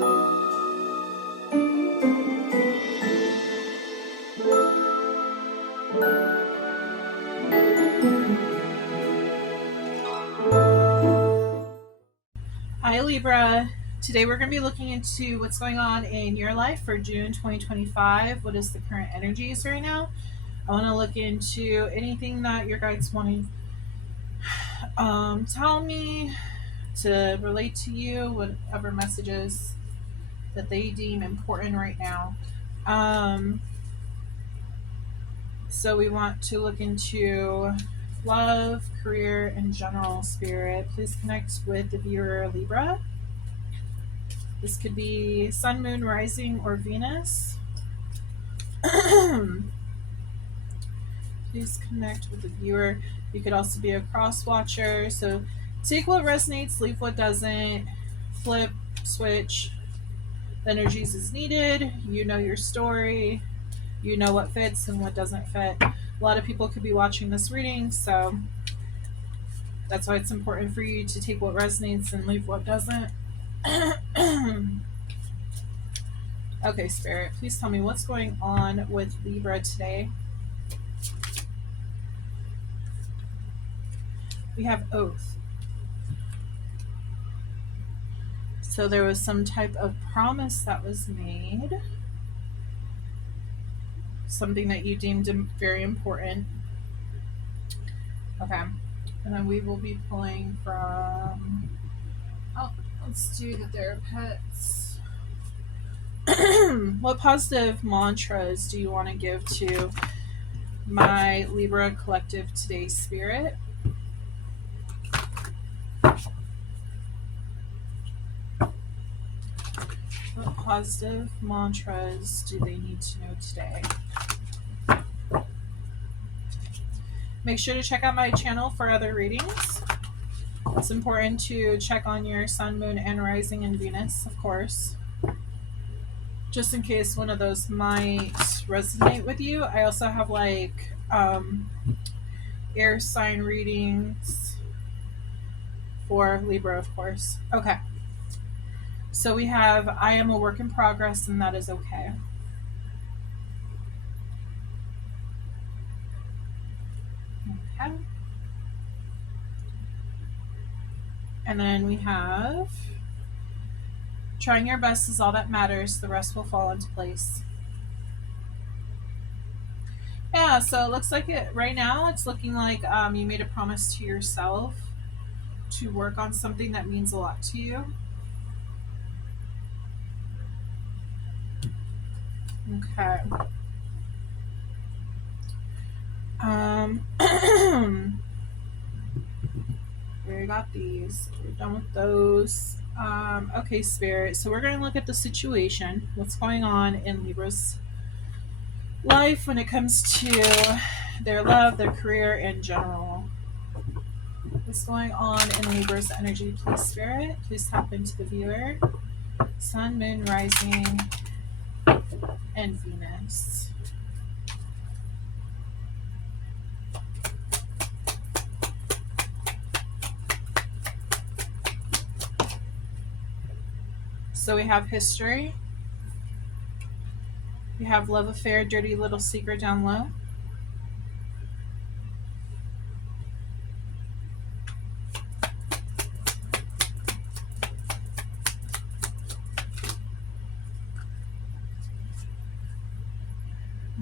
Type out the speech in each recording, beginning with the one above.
Hi Libra. Today we're going to be looking into what's going on in your life for June 2025. What is the current energies right now? I want to look into anything that your guides want to tell me to relate to you, whatever messages that they deem important right now. So we want to look into love, career, and general spirit. Please connect with the viewer Libra. This could be Sun, Moon, Rising, or Venus. Please connect with the viewer. You could also be a cross watcher. So take what resonates, leave what doesn't. Flip, switch. The energies is needed. You know your story. You know what fits and what doesn't fit. A lot of people could be watching this reading, so that's why it's important for you to take what resonates and leave what doesn't. Okay, Spirit, please tell me what's going on with Libra today. We have Oath. So there was some type of promise that was made. Something that you deemed very important. Okay. And then we will be pulling from... Oh, let's do the therapists. What positive mantras do you want to give to my Libra collective today, Spirit? What positive mantras do they need to know today? Make sure to check out my channel for other readings. It's important to check on your Sun, Moon, and Rising and Venus, of course. Just in case one of those might resonate with you. I also have like air sign readings for Libra, of course. Okay. So we have I am a work in progress, and that is okay. Okay. And then we have trying your best is all that matters. The rest will fall into place. Yeah, so it looks like it right now. It's looking like you made a promise to yourself to work on something that means a lot to you. Okay. We got these. We're done with those. Okay, Spirit. So we're going to look at the situation. What's going on in Libra's life when it comes to their love, their career, in general. What's going on in Libra's energy, please, Spirit? Please tap into the viewer. Sun, Moon, Rising, and Venus. So we have history. We have love affair, dirty little secret down low.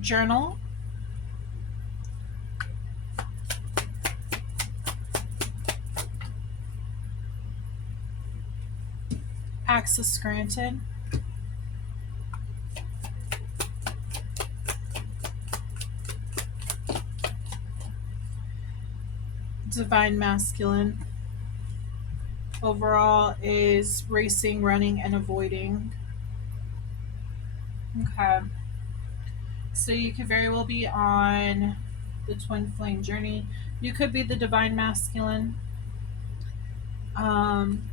Journal. Access granted. Divine masculine. Overall is racing, running, and avoiding. Okay. So you could very well be on the twin flame journey. You could be the divine masculine.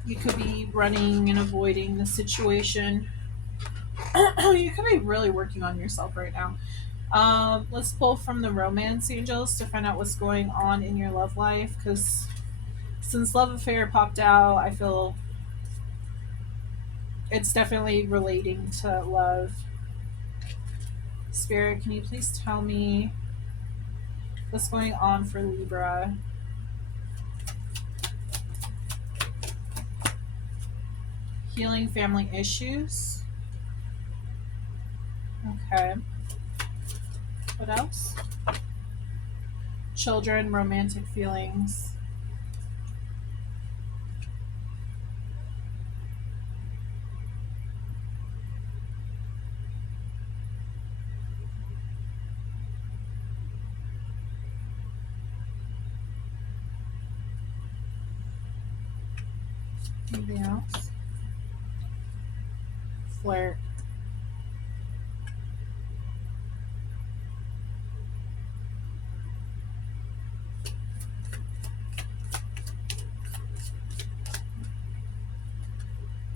You could be running and avoiding the situation. You could be really working on yourself right now. Let's pull from the romance angels to find out what's going on in your love life, because since love affair popped out, I feel It's definitely relating to love. Spirit, can you please tell me what's going on for Libra? Healing family issues. Okay. What else? Children, romantic feelings. Anything else? Flirt.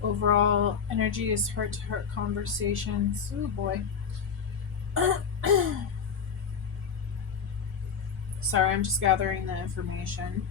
Overall energy is heart to heart conversations. Oh boy. Sorry, I'm just gathering the information.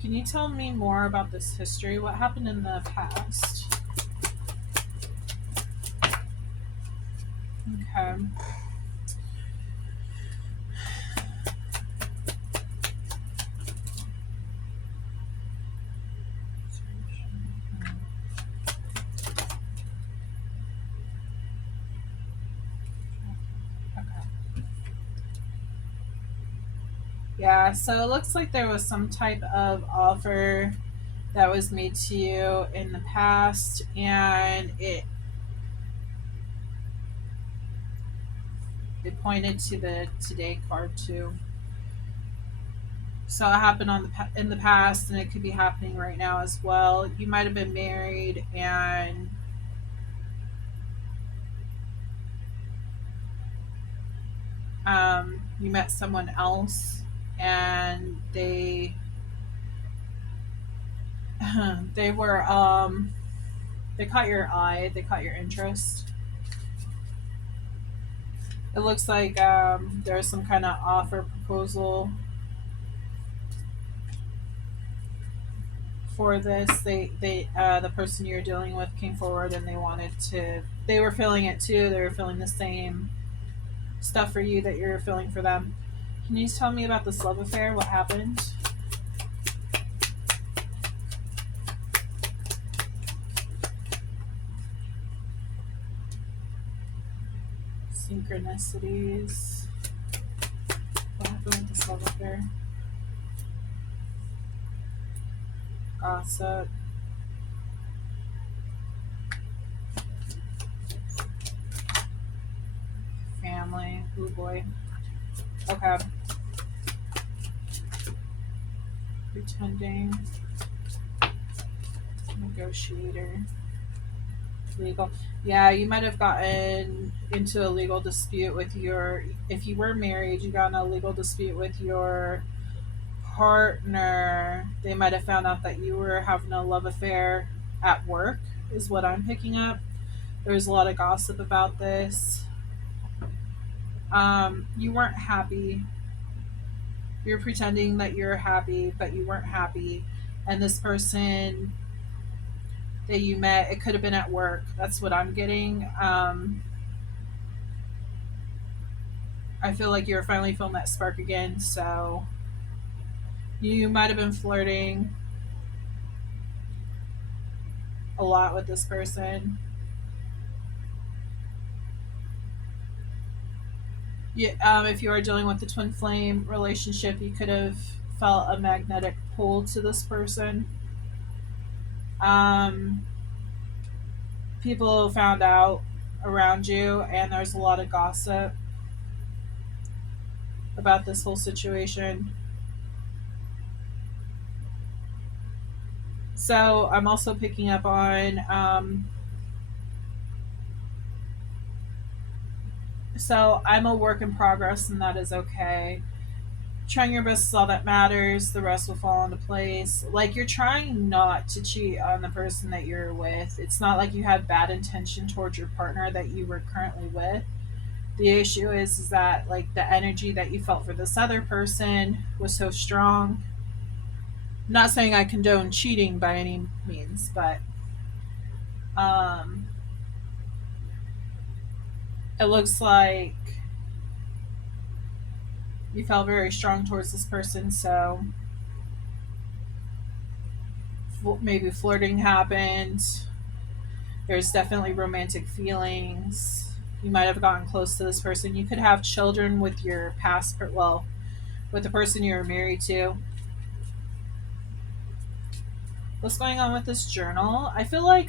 Can you tell me more about this history? What happened in the past? Okay. Okay. Yeah, so it looks like there was some type of offer that was made to you in the past, and it pointed to the today card too. So it happened in the past, and it could be happening right now as well. You might have been married, and you met someone else, and they were they caught your eye, they caught your interest. It looks like there's some kind of offer proposal for this. The person you're dealing with came forward, and they were feeling it too. They were feeling the same stuff for you that you're feeling for them. Can you tell me about this love affair? What happened? Synchronicities. What happened with this love affair? Gossip. Family. Oh boy. Okay. Pretending. Negotiator. Legal. Yeah, you might have gotten into a legal dispute with if you were married, you got in a legal dispute with your partner. They might have found out that you were having a love affair at work, is what I'm picking up. There's a lot of gossip about this. You weren't happy. You're pretending that you're happy, but you weren't happy. And this person that you met, it could have been at work. That's what I'm getting. I feel like you're finally feeling that spark again. So you might have been flirting a lot with this person. Yeah, if you are dealing with the twin flame relationship, you could have felt a magnetic pull to this person. Um, People found out around you, and there's a lot of gossip about this whole situation. So I'm also picking up on So I'm a work in progress, and that is okay. Trying your best is all that matters. The rest will fall into place. Like, you're trying not to cheat on the person that you're with. It's not like you had bad intention towards your partner that you were currently with. The issue is that, like, the energy that you felt for this other person was so strong. I'm not saying I condone cheating by any means, but um, it looks like you felt very strong towards this person, so maybe flirting happened. There's definitely romantic feelings. You might have gotten close to this person. You could have children with your past, well, with the person you were married to. What's going on with this journal? I feel like,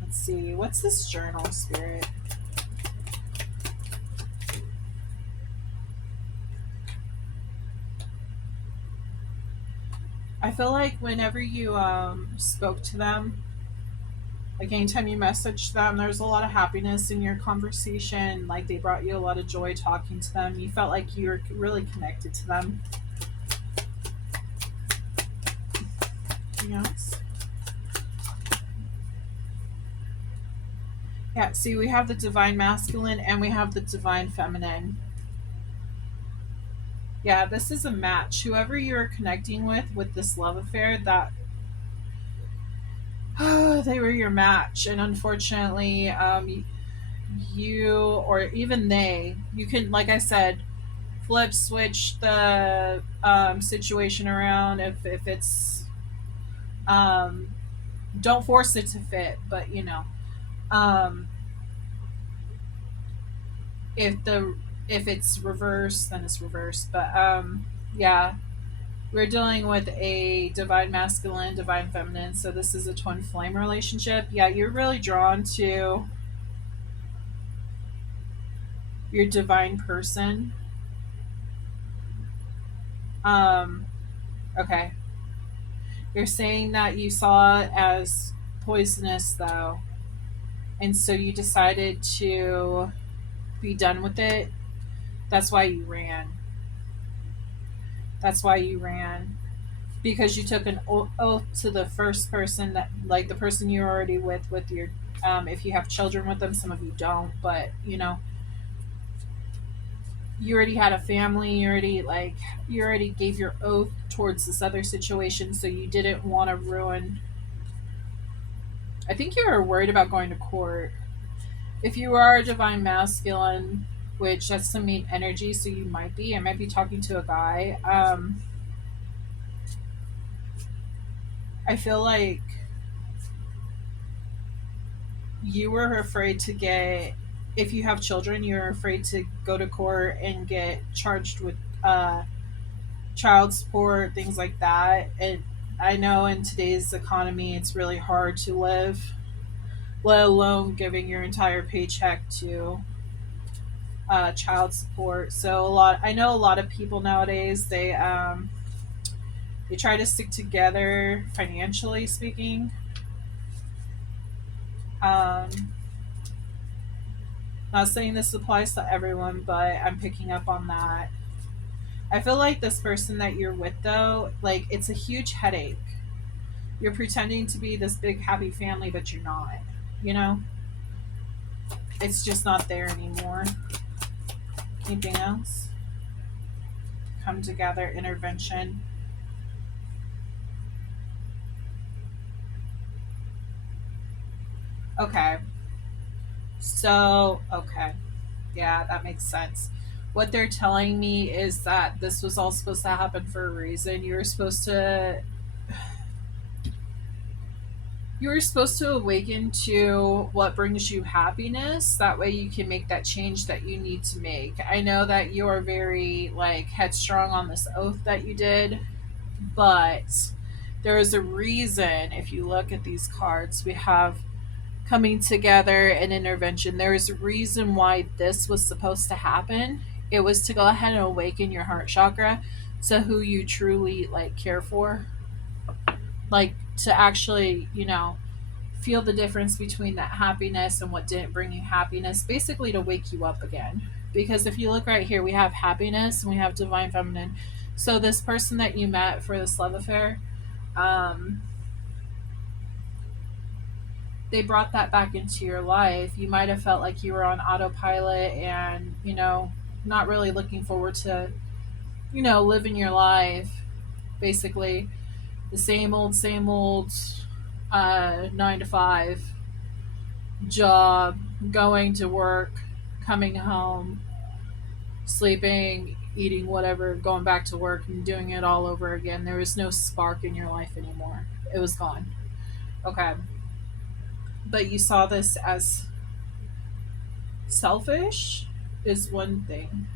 let's see, what's this journal, Spirit? I feel like whenever you spoke to them, like anytime you messaged them, there's a lot of happiness in your conversation. Like, they brought you a lot of joy talking to them. You felt like you were really connected to them. Yes. Yeah, see, we have the divine masculine and we have the divine feminine. Yeah, this is a match. Whoever you're connecting with this love affair, that they were your match, and unfortunately, you or even they, you can, like I said, flip switch the situation around if it's um, don't force it to fit, but um, if the if it's reversed, then it's reversed. But yeah, we're dealing with a divine masculine, divine feminine. So this is a twin flame relationship. Yeah, you're really drawn to your divine person. Um, okay. You're saying that you saw it as poisonous, though, and so you decided to be done with it. That's why you ran. That's why you ran. Because you took an oath to the first person, that, like, the person you're already with your, if you have children with them, some of you don't, but you already had a family, you already gave your oath towards this other situation, so you didn't want to ruin. I think you were worried about going to court. If you are a divine masculine, which that's some mean energy, so I might be talking to a guy. I feel like you were afraid to get, if you have children, you're afraid to go to court and get charged with child support, things like that. And I know in today's economy, it's really hard to live, let alone giving your entire paycheck to child support. So I know a lot of people nowadays, they try to stick together financially speaking. Um, Not saying this applies to everyone, but I'm picking up on that. I feel like this person that you're with, though, like, it's a huge headache. You're pretending to be this big happy family, but you're not. You know, it's just not there anymore. Anything else? Come together, intervention. Okay. So, okay. Yeah, that makes sense. What they're telling me is that this was all supposed to happen for a reason. You were supposed to awaken to what brings you happiness. That way you can make that change that you need to make. I know that you are very, like, headstrong on this oath that you did, but there is a reason. If you look at these cards, we have coming together and intervention. There is a reason why this was supposed to happen. It was to go ahead and awaken your heart chakra to who you truly, like, care for, like, to actually feel the difference between that happiness and what didn't bring you happiness, basically to wake you up again. Because if you look right here, we have happiness and we have divine feminine. So this person that you met for this love affair, um, they brought that back into your life. You might have felt like you were on autopilot and, not really looking forward to, living your life. Basically, the same old 9 to 5 job, going to work, coming home, sleeping, eating whatever, going back to work, and doing it all over again. There was no spark in your life anymore. It was gone. Okay. But you saw this as selfish, is one thing.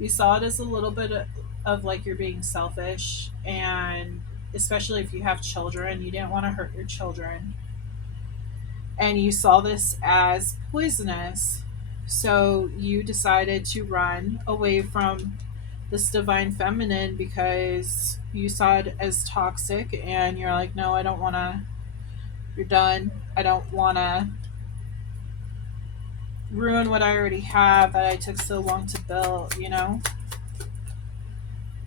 You saw it as a little bit of like you're being selfish, and especially if you have children, you didn't want to hurt your children. And you saw this as poisonous. So you decided to run away from this divine feminine because you saw it as toxic, and you're like, no, I don't want to. You're done. I don't want to ruin what I already have that I took so long to build,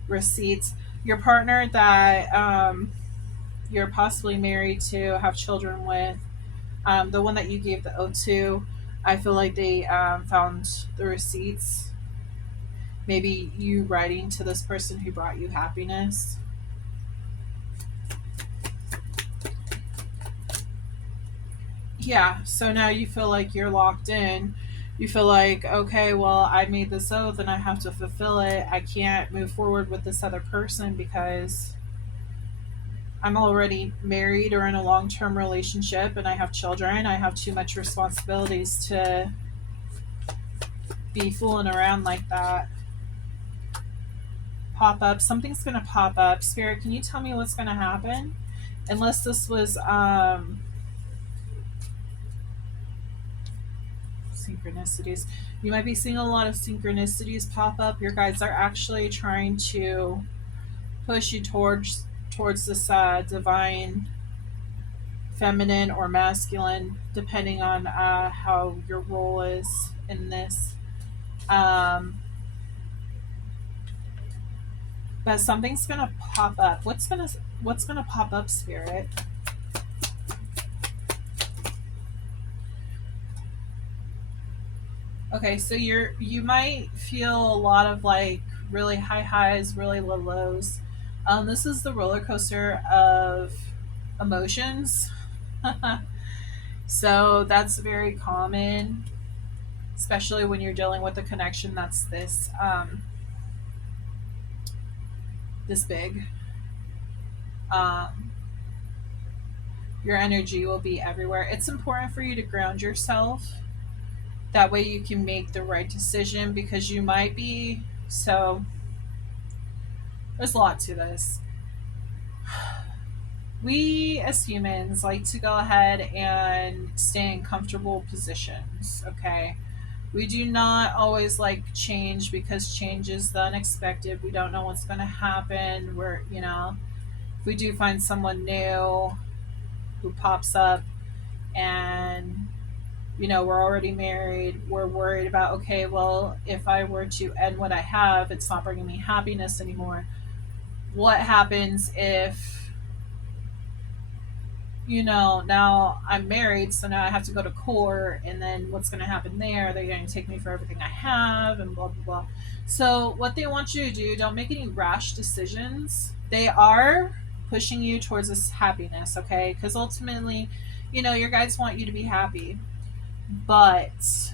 Receipts. Your partner that you're possibly married to, have children with, the one that you gave the oath to, I feel like they found the receipts. Maybe you writing to this person who brought you happiness. Yeah, so now you feel like you're locked in. You feel like, okay, well, I made this oath and I have to fulfill it. I can't move forward with this other person because I'm already married or in a long term relationship and I have children. I have too much responsibilities to be fooling around like that. Pop up. Something's going to pop up. Spirit, can you tell me what's going to happen? Unless this was synchronicities. You might be seeing a lot of synchronicities pop up. Your guides are actually trying to push you towards this divine feminine or masculine, depending on how your role is in this. But something's gonna pop up. What's gonna pop up, Spirit? Okay, so you might feel a lot of like really high highs, really low lows. This is the roller coaster of emotions. So that's very common, especially when you're dealing with a connection that's this big. Your energy will be everywhere. It's important for you to ground yourself. That way you can make the right decision, because you might be, so there's a lot to this. We as humans like to go ahead and stay in comfortable positions, okay? We do not always like change, because change is the unexpected. We don't know what's going to happen. If we do find someone new who pops up and, we're already married, we're worried about, okay, well, if I were to end what I have, it's not bringing me happiness anymore. What happens if, now I'm married, so now I have to go to court, and then what's going to happen there? They're going to take me for everything I have, and blah, blah, blah. So what they want you to do, don't make any rash decisions. They are pushing you towards this happiness, okay? Because ultimately, your guides want you to be happy, but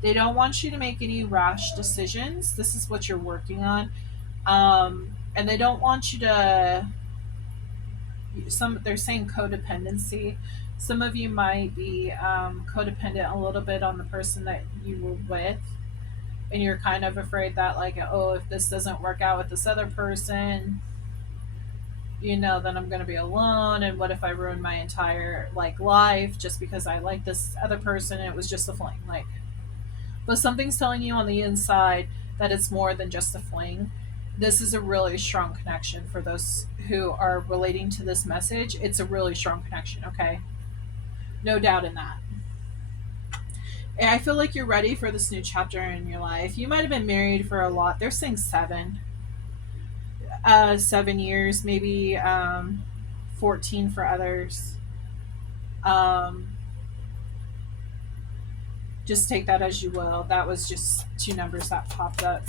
they don't want you to make any rash decisions. This is what you're working on. And they don't want you to, they're saying codependency. Some of you might be codependent a little bit on the person that you were with, and you're kind of afraid that, like, oh, if this doesn't work out with this other person, then I'm going to be alone, and what if I ruin my entire life just because I like this other person and it was just a fling, but something's telling you on the inside that it's more than just a fling. This is a really strong connection for those who are relating to this message. It's a really strong connection, okay? No doubt in that. And I feel like you're ready for this new chapter in your life. You might have been married for a lot. They're saying 7 years, maybe 14 for others. Just take that as you will. That was just two numbers that popped up.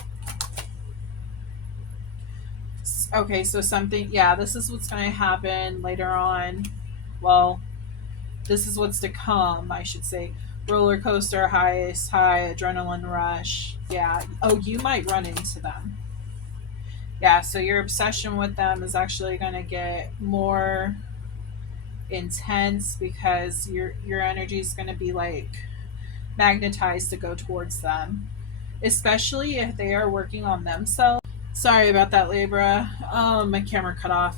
Okay, so something, yeah, this is what's going to happen later on. Well, this is what's to come, I should say. Roller coaster, highest high, adrenaline rush. Yeah. Oh, you might run into them. Yeah, so your obsession with them is actually going to get more intense because your energy is going to be like magnetized to go towards them, especially if they are working on themselves. Sorry about that, Libra. My camera cut off.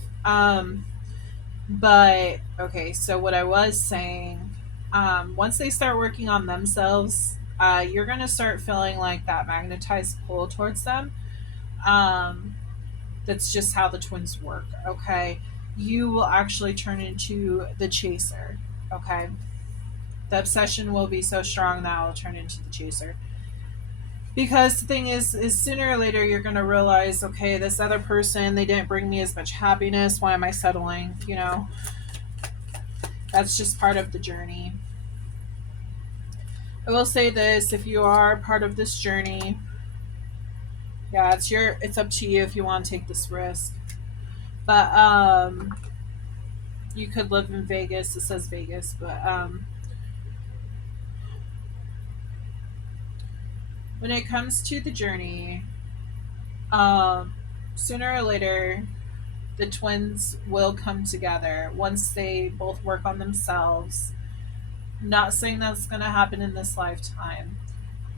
But okay, so what I was saying, once they start working on themselves, you're gonna start feeling like that magnetized pull towards them. That's just how the twins work. Okay, you will actually turn into the chaser. Okay, the obsession will be so strong that will turn into the chaser. Because the thing is sooner or later you're going to realize, okay, this other person, they didn't bring me as much happiness. Why am I settling? You know, that's just part of the journey. I will say this, if you are part of this journey, yeah, it's up to you if you want to take this risk. But you could live in Vegas. It says Vegas, but when it comes to the journey, sooner or later, the twins will come together once they both work on themselves. Not saying that's going to happen in this lifetime.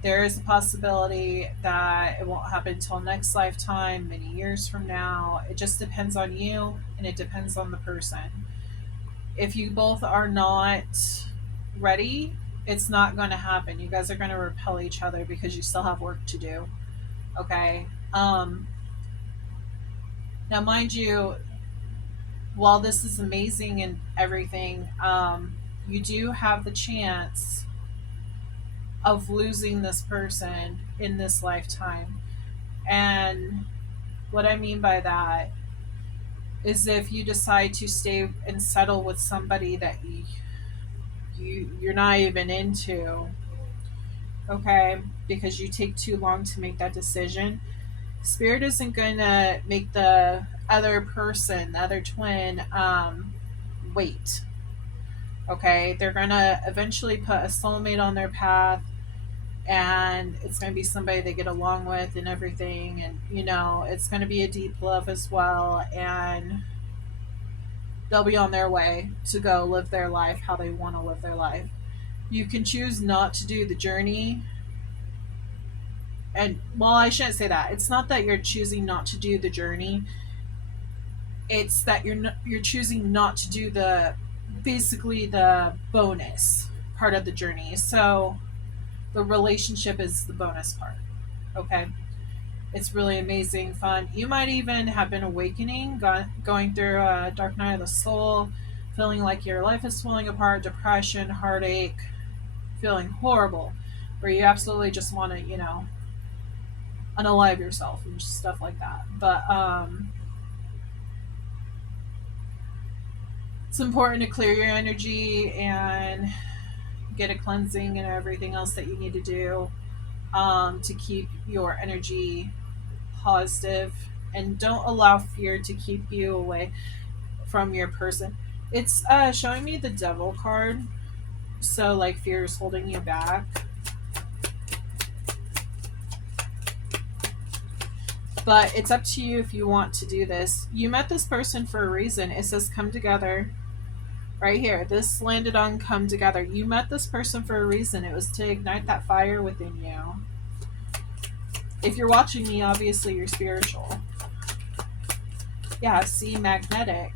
There is a possibility that it won't happen until next lifetime, many years from now. It just depends on you and it depends on the person. If you both are not ready, it's not going to happen. You guys are going to repel each other because you still have work to do. Okay. Now, mind you, while this is amazing and everything, you do have the chance of losing this person in this lifetime. And what I mean by that is if you decide to stay and settle with somebody that you're not even into, okay, because you take too long to make that decision, Spirit isn't going to make the other person, the other twin, wait. Okay, they're going to eventually put a soulmate on their path, and it's going to be somebody they get along with and everything, and you know, it's going to be a deep love as well, and they'll be on their way to go live their life how they want to live their life. You can choose not to do the journey. And well, I shouldn't say that. It's not that you're choosing not to do the journey. It's that you're choosing not to do basically the bonus part of the journey. So the relationship is the bonus part. Okay? It's really amazing, fun. You might even have been awakening, going through a dark night of the soul, feeling like your life is falling apart, depression, heartache, feeling horrible, where you absolutely just want to, you know, unalive yourself and just stuff like that. But it's important to clear your energy and get a cleansing and everything else that you need to do to keep your energy positive, and don't allow fear to keep you away from your person. It's showing me the Devil card, so like fear is holding you back. But it's up to you if you want to do this. You met this person for a reason. It says come together. Right here. This landed on come together. You met this person for a reason. It was to ignite that fire within you. If you're watching me, obviously you're spiritual. Yeah, see, magnetic.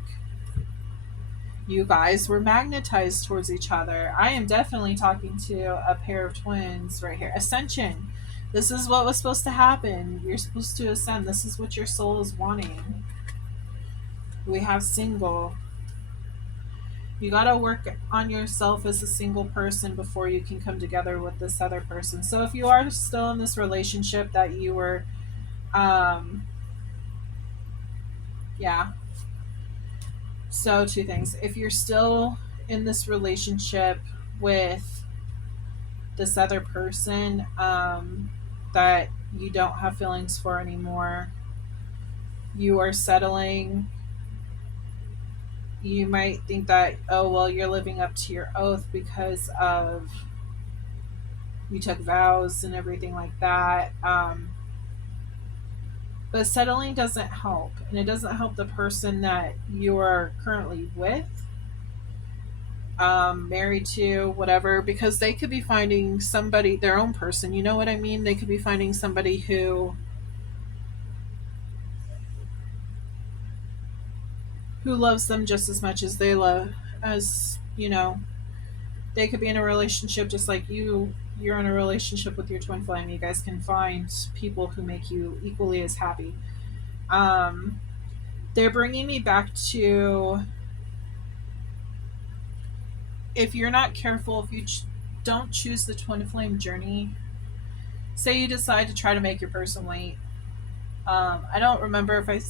You guys were magnetized towards each other. I am definitely talking to a pair of twins right here. Ascension. This is what was supposed to happen. You're supposed to ascend. This is what your soul is wanting. We have single. You got to work on yourself as a single person before you can come together with this other person. So if you are still in this relationship that you were, um, yeah. So two things. If you're still in this relationship with this other person, that you don't have feelings for anymore, you are settling. You might think that, oh, well, you're living up to your oath because of you took vows and everything like that. But settling doesn't help, and it doesn't help the person that you're currently with, married to, whatever, because they could be finding somebody, their own person. You know what I mean? They could be finding somebody who loves them just as much as they love, as you know. They could be in a relationship just like you're in a relationship with your twin flame. You guys can find people who make you equally as happy. um they're bringing me back to, if you're not careful, if you don't choose the twin flame journey, say you decide to try to make your person wait. I don't remember if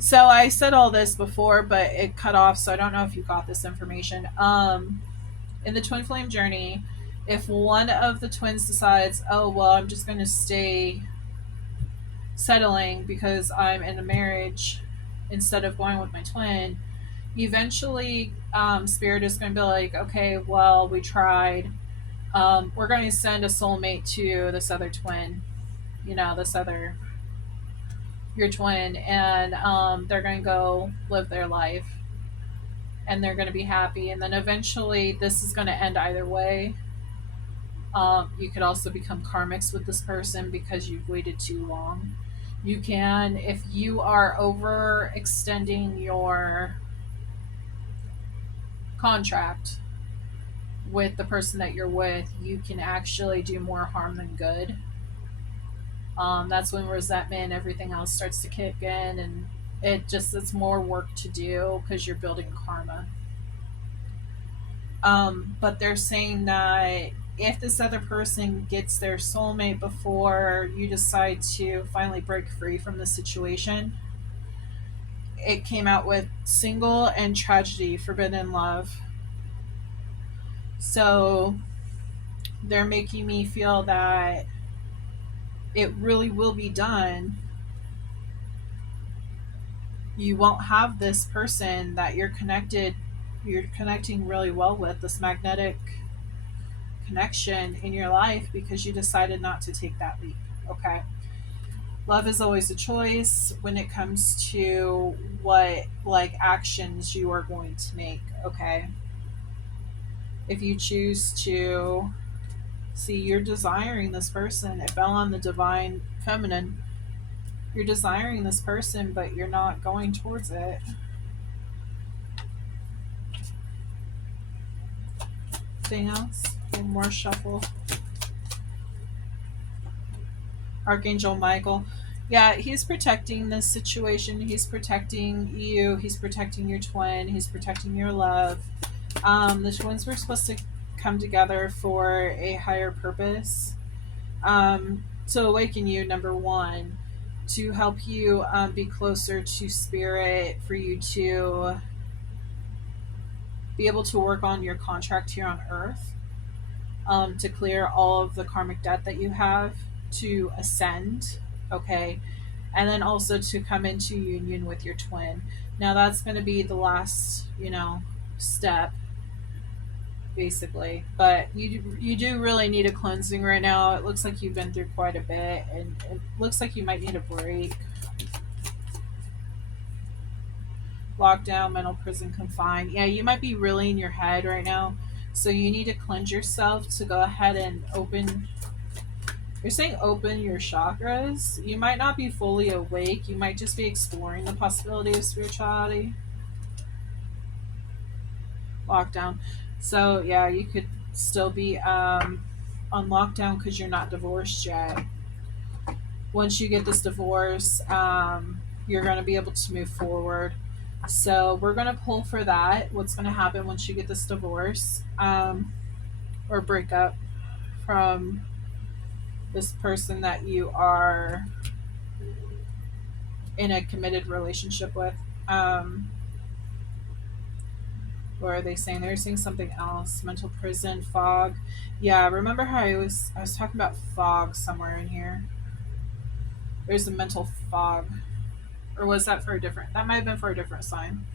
so I said all this before, but it cut off, so I don't know if you got this information. In the twin flame journey, if one of the twins decides, oh, well, I'm just going to stay settling because I'm in a marriage instead of going with my twin, eventually, Spirit is going to be like, okay, well, we tried. We're going to send a soulmate to this other twin, this other, your twin, and they're going to go live their life and they're going to be happy. And then eventually, this is going to end either way. You could also become karmics with this person because you've waited too long. You can, if you are overextending your contract with the person that you're with, you can actually do more harm than good. That's when resentment and everything else starts to kick in, and it's more work to do because you're building karma. But they're saying that if this other person gets their soulmate before you decide to finally break free from the situation, it came out with single and tragedy, forbidden love. So they're making me feel that it really will be done. You won't have this person that you're connecting really well with, this magnetic connection in your life, because you decided not to take that leap. Okay. Love is always a choice when it comes to what actions you are going to make. Okay. If you choose to see, you're desiring this person, it fell on the divine feminine. You're desiring this person, but you're not going towards it. Anything else? One more shuffle. Archangel Michael. Yeah, he's protecting this situation. He's protecting you. He's protecting your twin. He's protecting your love. The twins were supposed to come together for a higher purpose. To awaken you, number one, to help you be closer to spirit, for you to be able to work on your contract here on earth, to clear all of the karmic debt that you have, to ascend, okay, and then also to come into union with your twin. Now that's going to be the last, step, basically. But you do really need a cleansing right now. It looks like you've been through quite a bit, and it looks like you might need a break. Lockdown, mental prison, confined. Yeah, you might be really in your head right now. So you need to cleanse yourself to go ahead and open. You're saying open your chakras. You might not be fully awake. You might just be exploring the possibility of spirituality. Lockdown. So yeah, you could still be on lockdown because you're not divorced yet. Once you get this divorce, you're going to be able to move forward. So we're going to pull for that. What's going to happen once you get this divorce, or breakup from this person that you are in a committed relationship with. Or are they saying they're saying something else? Mental prison, fog. Yeah, remember how I was talking about fog somewhere in here. There's a mental fog. Or was that for a different, that might have been for a different sign.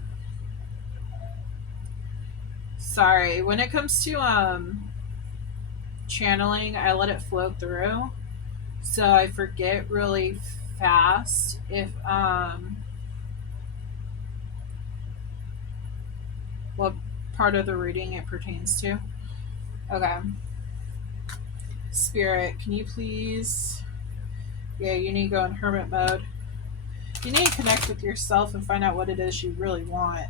Sorry. When it comes to channeling, I let it flow through. So I forget really fast if what part of the reading it pertains to. Okay. Spirit, can you please, yeah, you need to go in hermit mode. You need to connect with yourself and find out what it is you really want.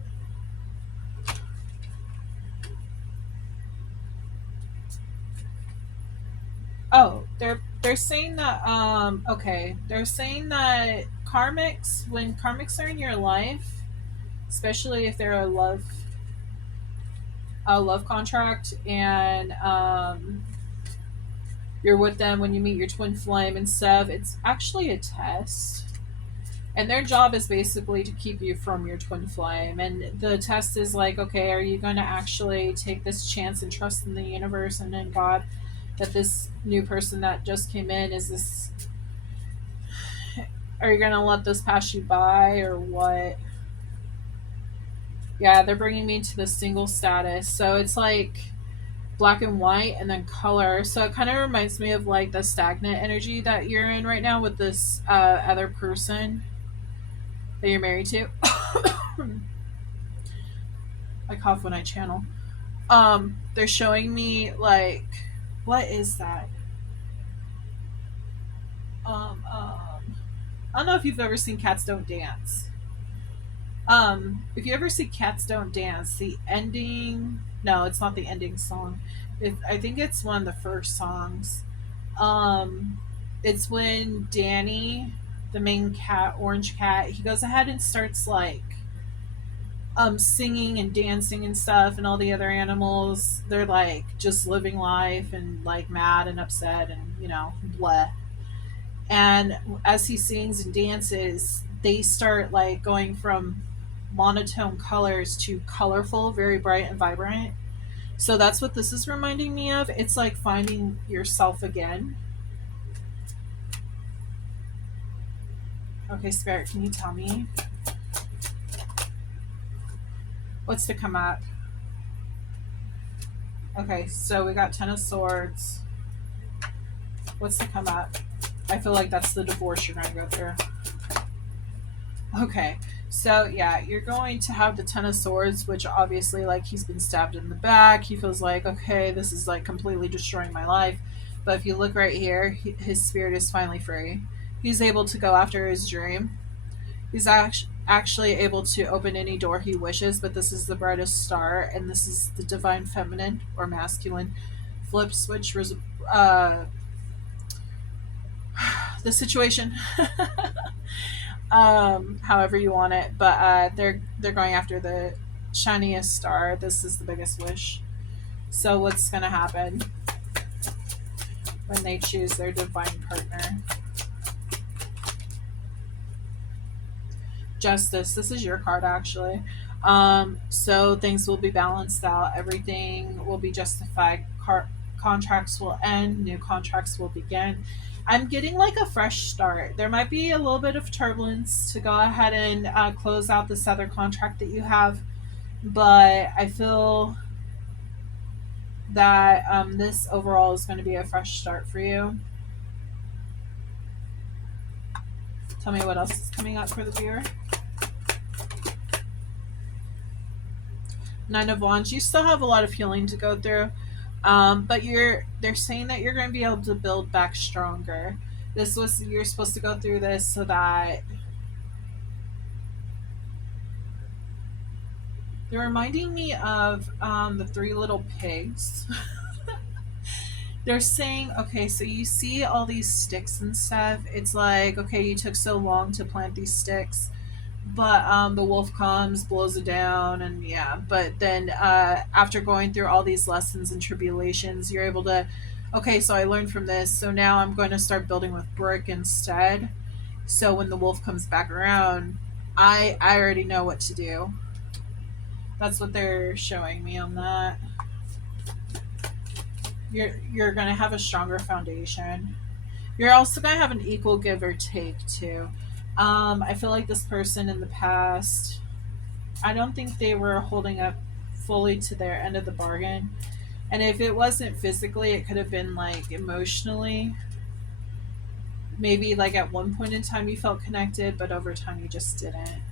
Oh, they're saying that okay, they're saying that karmics, when karmics are in your life, especially if they're a love contract, and you're with them when you meet your twin flame and stuff, it's actually a test. And their job is basically to keep you from your twin flame. And the test is like, okay, are you going to actually take this chance and trust in the universe and in God that this new person that just came in is this. Are you going to let this pass you by or what? Yeah, they're bringing me to the single status. So it's like black and white and then color. So it kind of reminds me of like the stagnant energy that you're in right now with this other person that you're married to. I cough when I channel. They're showing me like, what is that? I don't know if you've ever seen Cats Don't Dance. If you ever see Cats Don't Dance, the ending, no, it's not the ending song. I think it's one of the first songs. Um, it's when Danny, the main cat, orange cat, he goes ahead and starts like singing and dancing and stuff, and all the other animals, they're like just living life and like mad and upset and blah. And as he sings and dances, they start like going from monotone colors to colorful, very bright and vibrant. So that's what this is reminding me of. It's like finding yourself again. Okay, Spirit, can you tell me what's to come up? Okay, so we got Ten of Swords. What's to come up? I feel like that's the divorce you're going to go through. Okay, so yeah, you're going to have the Ten of Swords, which obviously, like, he's been stabbed in the back. He feels like, okay, this is like completely destroying my life. But if you look right here, his spirit is finally free. He's able to go after his dream. He's actually able to open any door he wishes, but this is the brightest star, and this is the divine feminine or masculine flip switch. The situation. However you want it, but they're going after the shiniest star. This is the biggest wish. So what's gonna happen when they choose their divine partner? Justice. This is your card actually. So things will be balanced out. Everything will be justified. Contracts will end. New contracts will begin. I'm getting like a fresh start. There might be a little bit of turbulence to go ahead and close out this other contract that you have, but I feel that this overall is going to be a fresh start for you. Tell me what else is coming up for the viewer. Nine of Wands. You still have a lot of healing to go through, but they're saying that you're going to be able to build back stronger. You're supposed to go through this so that they're reminding me of the Three Little Pigs. They're saying, okay, so you see all these sticks and stuff. It's like, okay, you took so long to plant these sticks, but the wolf comes, blows it down, and yeah. But then after going through all these lessons and tribulations, you're able to, okay, so I learned from this, so now I'm going to start building with brick instead. So when the wolf comes back around, I already know what to do. That's what they're showing me on that. You're gonna have a stronger foundation. You're also gonna have an equal give or take too. I feel like this person in the past, I don't think they were holding up fully to their end of the bargain. And if it wasn't physically, it could have been like emotionally. Maybe like at one point in time you felt connected, but over time you just didn't.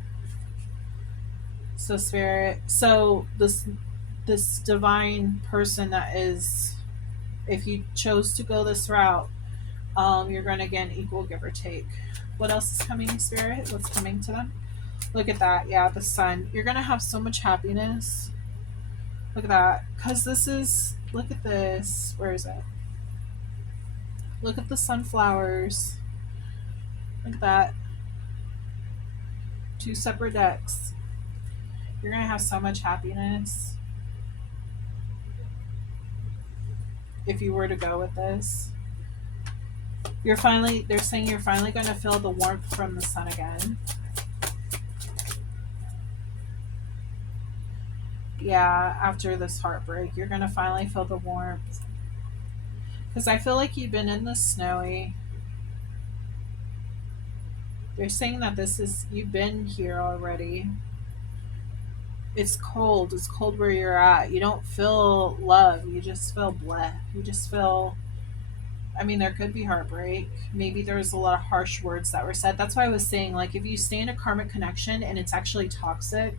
So spirit, so this divine person that is, if you chose to go this route, you're going to get an equal give or take. What else is coming, spirit? What's coming to them? Look at that. Yeah, the sun. You're going to have so much happiness. Look at that. Because this is, look at this. Where is it? Look at the sunflowers. Look at that. Two separate decks. You're going to have so much happiness if you were to go with this. They're saying you're finally going to feel the warmth from the sun again. Yeah, after this heartbreak, you're going to finally feel the warmth. Because I feel like you've been in the snowy. They're saying that you've been here already. It's cold. It's cold where you're at. You don't feel love. You just feel bleh. You just feel, I mean, there could be heartbreak. Maybe there was a lot of harsh words that were said. That's why I was saying, like, if you stay in a karmic connection and it's actually toxic,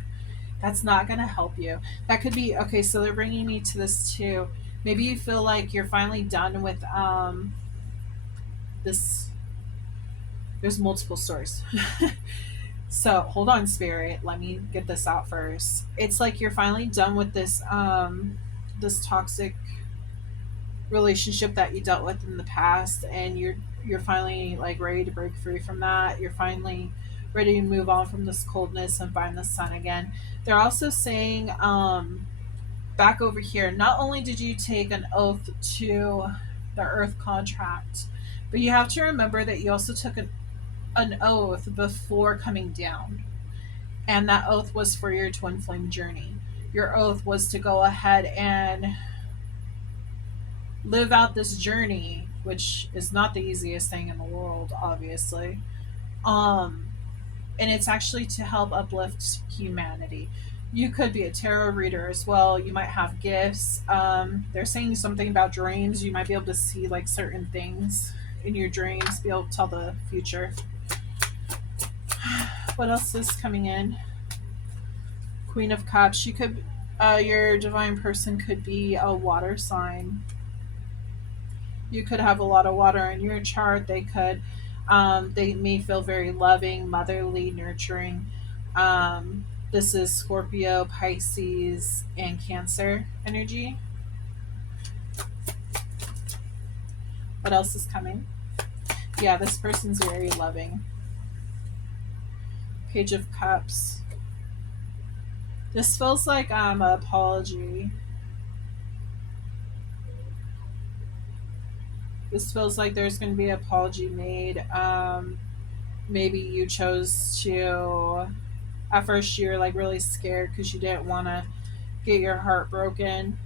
that's not going to help you. That could be, okay, so they're bringing me to this too. Maybe you feel like you're finally done with this. There's multiple stories. So hold on, spirit. Let me get this out first. It's like you're finally done with this toxic relationship that you dealt with in the past, and you're finally like ready to break free from that. You're finally ready to move on from this coldness and find the sun again. They're also saying back over here, not only did you take an oath to the earth contract, but you have to remember that you also took an oath before coming down. And that oath was for your twin flame journey. Your oath was to go ahead and live out this journey, which is not the easiest thing in the world, obviously. Um, and it's actually to help uplift humanity. You could be a tarot reader as well. You might have gifts. They're saying something about dreams. You might be able to see like certain things in your dreams, be able to tell the future. What else is coming in? Queen of Cups. You could, your divine person could be a water sign. You could have a lot of water in your chart. They may feel very loving, motherly, nurturing. This is Scorpio, Pisces, and Cancer energy. What else is coming? Yeah, this person's very loving. Page of Cups. This feels like an apology. This feels like there's going to be an apology made. Maybe you chose to. At first, you were like really scared because you didn't want to get your heart broken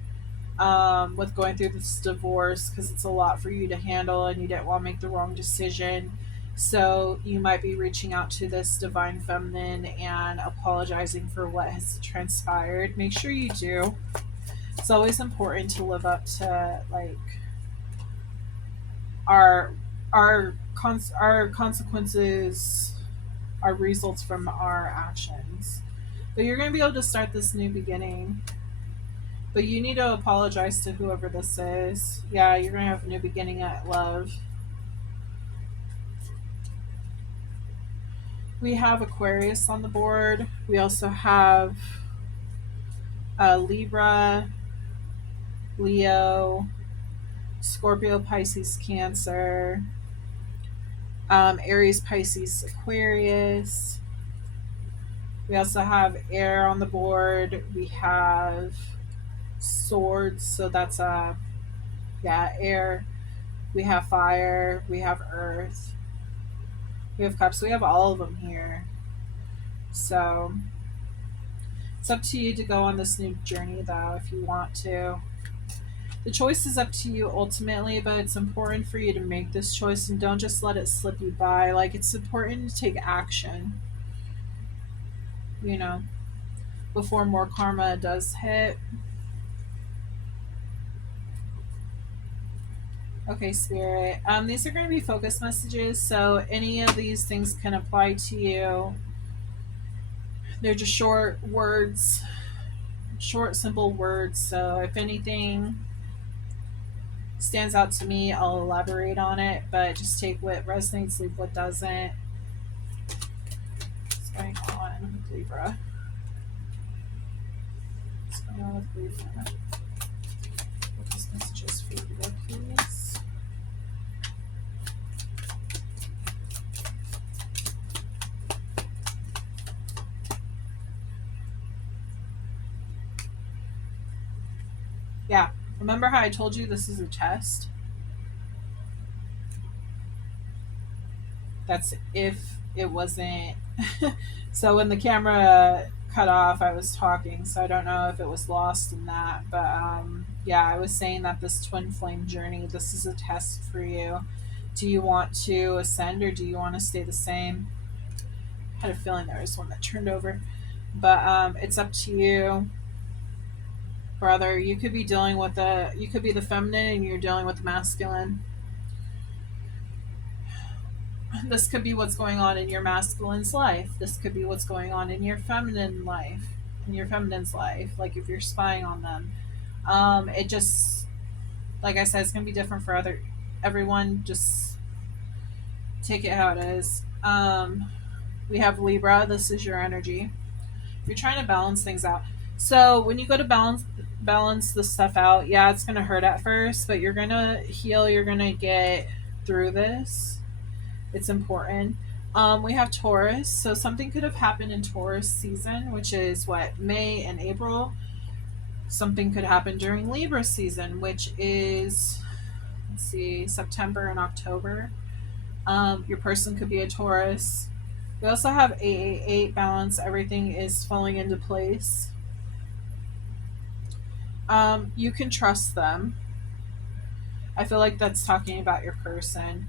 with going through this divorce because it's a lot for you to handle and you didn't want to make the wrong decision. So you might be reaching out to this divine feminine and apologizing for what has transpired. Make sure you do. It's always important to live up to like our our consequences, our results from our actions. But you're going to be able to start this new beginning. But you need to apologize to whoever this is. Yeah, you're going to have a new beginning at love. We have Aquarius on the board. We also have Libra, Leo, Scorpio, Pisces, Cancer, Aries, Pisces, Aquarius. We also have air on the board. We have swords, so that's air. We have fire. We have earth. We have cups. We have all of them here. So it's up to you to go on this new journey, though, if you want to. The choice is up to you ultimately, but it's important for you to make this choice and don't just let it slip you by. Like, it's important to take action, you know, before more karma does hit. Okay, Spirit. These are going to be focus messages, so any of these things can apply to you. They're just short words, short, simple words. So if anything stands out to me, I'll elaborate on it, but just take what resonates, leave what doesn't. What's going on with Libra? What's going on with Libra? Focus messages for Libra, please. Yeah, remember how I told you this is a test? That's if it wasn't. So when the camera cut off, I was talking, so I don't know if it was lost in that. But yeah, I was saying that this twin flame journey, this is a test for you. Do you want to ascend or do you want to stay the same? I had a feeling there was one that turned over. But it's up to you, brother. You could be dealing with you could be the feminine and you're dealing with the masculine. This could be what's going on in your masculine's life. This could be what's going on in your feminine life, in your feminine's life. Like if you're spying on them, it just, like I said, it's gonna be different for everyone. Just take it how it is. We have Libra. This is your energy. You're trying to balance things out. So when you go to balance this stuff out, yeah, it's gonna hurt at first, but you're gonna heal. You're gonna get through this. It's important. We have Taurus, so something could have happened in Taurus season, which is what, May and April. Something could happen during Libra season, which is, let's see, September and October. Your person could be a Taurus. We also have 888 balance. Everything is falling into place. You can trust them. I feel like that's talking about your person,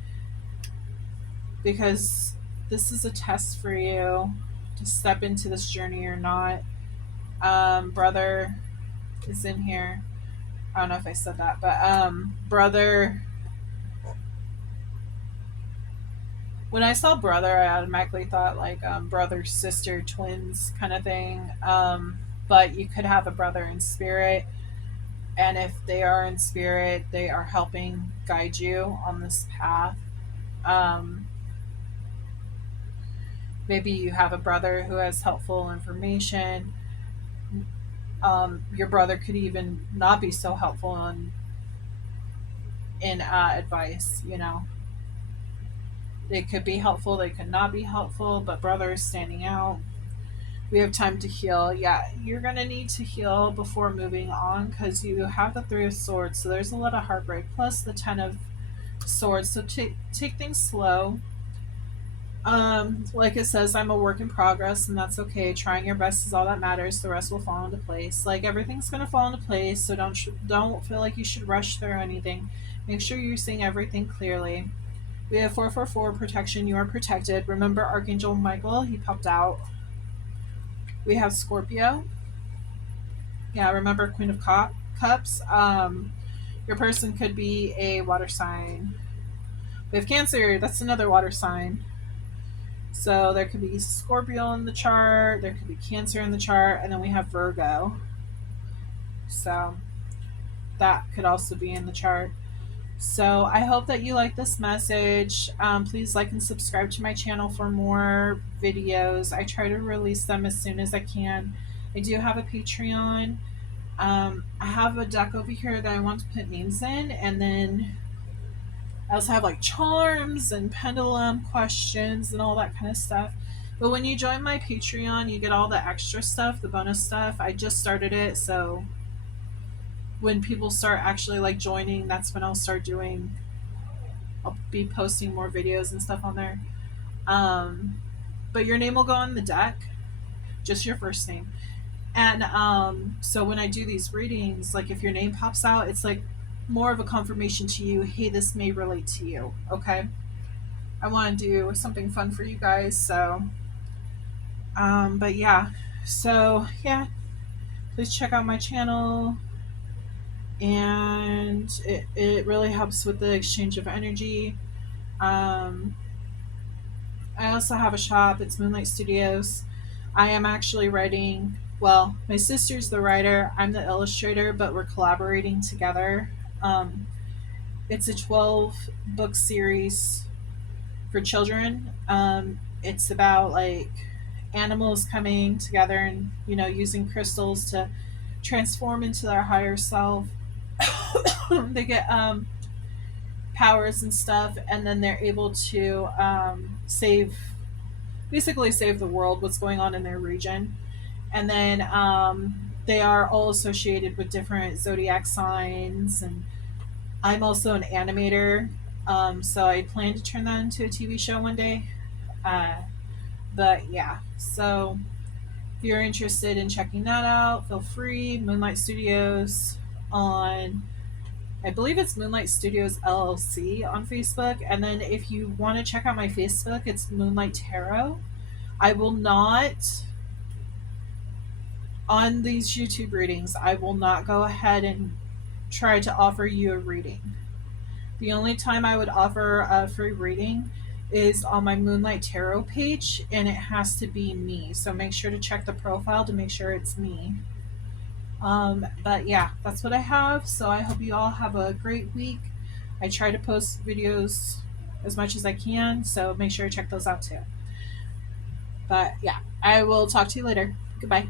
because this is a test for you to step into this journey or not. Brother is in here. I don't know if I said that, but brother. When I saw brother, I automatically thought like brother, sister, twins kind of thing. But you could have a brother in spirit, and if they are in spirit, they are helping guide you on this path. Maybe you have a brother who has helpful information. Your brother could even not be so helpful in advice, you know. They could be helpful, they could not be helpful, but brother is standing out. We have time to heal. Yeah, you're going to need to heal before moving on, because you have the 3 of Swords, so there's a lot of heartbreak, plus the 10 of Swords, so take things slow. Like it says, I'm a work in progress, and that's okay. Trying your best is all that matters. The rest will fall into place. Like, everything's gonna fall into place, so don't feel like you should rush through anything. Make sure you're seeing everything clearly. We have 444 protection. You are protected. Remember Archangel Michael? He popped out. We have Scorpio. Yeah, remember Queen of Cups. Your person could be a water sign. We have Cancer. That's another water sign. So there could be Scorpio in the chart, there could be Cancer in the chart, and then we have Virgo. So that could also be in the chart. So I hope that you like this message. Please like and subscribe to my channel for more videos. I try to release them as soon as I can. I do have a Patreon. I have a deck over here that I want to put names in, and then I also have like charms and pendulum questions and all that kind of stuff. But when you join my Patreon, you get all the extra stuff, the bonus stuff. I just started it, so when people start actually like joining, that's when I'll be posting more videos and stuff on there. But your name will go on the deck, just your first name. And so when I do these readings, like if your name pops out, it's like more of a confirmation to you, hey, this may relate to you. Okay. I want to do something fun for you guys. So, but yeah. So, yeah, please check out my channel. And it really helps with the exchange of energy. Um, I also have a shop. It's Moonlight Studios. I am actually writing. Well, my sister's the writer. I'm the illustrator, but we're collaborating together. Um, it's a 12-book series for children. It's about like animals coming together and using crystals to transform into their higher self. They get powers and stuff, and then they're able to basically save the world, what's going on in their region. And then they are all associated with different zodiac signs. And I'm also an animator, so I plan to turn that into a TV show one day. Uh, but yeah, so if you're interested in checking that out, feel free. Moonlight Studios on, I believe it's Moonlight Studios LLC on Facebook. And then if you want to check out my Facebook, it's Moonlight Tarot. I will not, on these YouTube readings, I will not go ahead and try to offer you a reading. The only time I would offer a free reading is on my Moonlight Tarot page, and it has to be me. So make sure to check the profile to make sure it's me. But yeah, that's what I have. So I hope you all have a great week. I try to post videos as much as I can, so make sure to check those out too. But yeah, I will talk to you later. Goodbye.